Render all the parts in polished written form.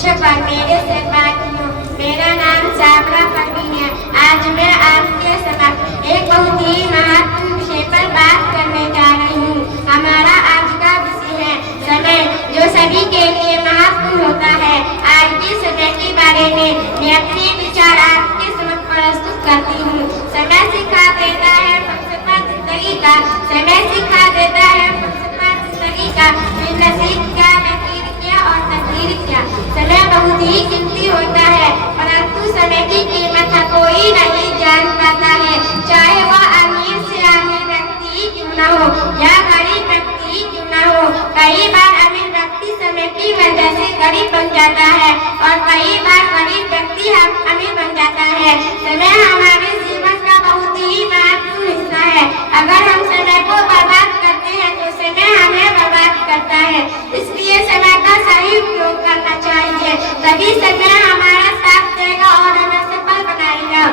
छपर मेरे सहपाठियों, मेरा नाम साबरा परवीन है। आज मैं आपके समक्ष एक बहुत ही महत्वपूर्ण विषय पर बात करने जा रही हूँ। हमारा आज का विषय है समय, जो सभी के लिए महत्वपूर्ण होता है। आज के समय के बारे में मैं अपने विचार आपके समक्ष प्रस्तुत करती हूँ। समय सिखा देता है फलसफा जिंदगी का, समय सिखा देता है फलसफा जिंदगी का, फिर नसीब क्या, नकीर क्या और तकदीर क्या। समय बहुत ही कीमती होता है, परंतु समय की कीमत कोई नहीं जान पाता है, चाहे वह अमीर से अमीर व्यक्ति क्यों न हो या गरीब व्यक्ति क्यों न हो। कई बार अमीर व्यक्ति समय की वजह से गरीब बन जाता है और कई बार गरीब व्यक्ति अमीर बन जाता है। समय हमारे जीवन का बहुत ही महत्वपूर्ण हिस्सा है। अगर हम समय को बर्बाद करते हैं तो समय हमें बर्बाद करता है, इसलिए समय का सही उपयोग करना चाहिए, तभी समय हमारा साथ देगा और हमें सफल बनाएगा।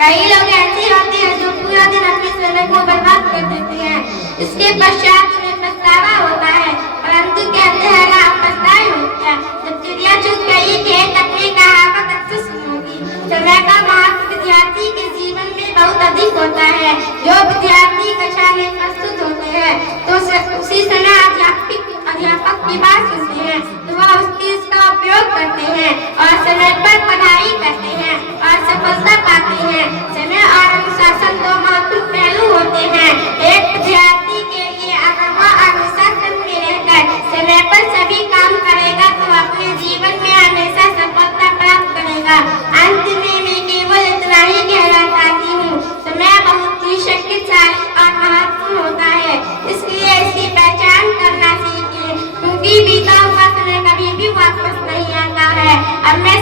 कई लोग ऐसे होते हैं जो पूरा दिन अपने समय को बर्बाद कर देते हैं, इसके पश्चात उन्हें पछतावा होता है, परंतु कहते हैं ना पछताए हो क्या। जब चिड़िया चुग गई खेत अपनी कहावत अक्सर सुनोगी। समय का महत्व विद्यार्थी के जीवन में बहुत अधिक होता है। जो विद्यार्थी कक्षा में प्रस्तुत होते हैं तो उसी समय अध्यापक की बात सुनते हैं, तो वह इसका उपयोग करते हैं और समय पर पढ़ाई करते हैं और सफलता पाते हैं। समय और अनुशासन दो महत्वपूर्ण पहलू होते हैं। एक विद्यार्थी के लिए अगर वह अनुशासन में रहकर समय पर सभी काम करेगा तो अपने जीवन में हमेशा सफलता प्राप्त करेगा। अंत में मैं केवल इतना ही कहना चाहती हूँ, समय बहुत ही शक्तिशाली और महत्वपूर्ण होता है, इसलिए इसकी पहचान करना सीखिए, क्योंकि बीता हुआ समय कभी भी वापस नहीं आता है। अब मैं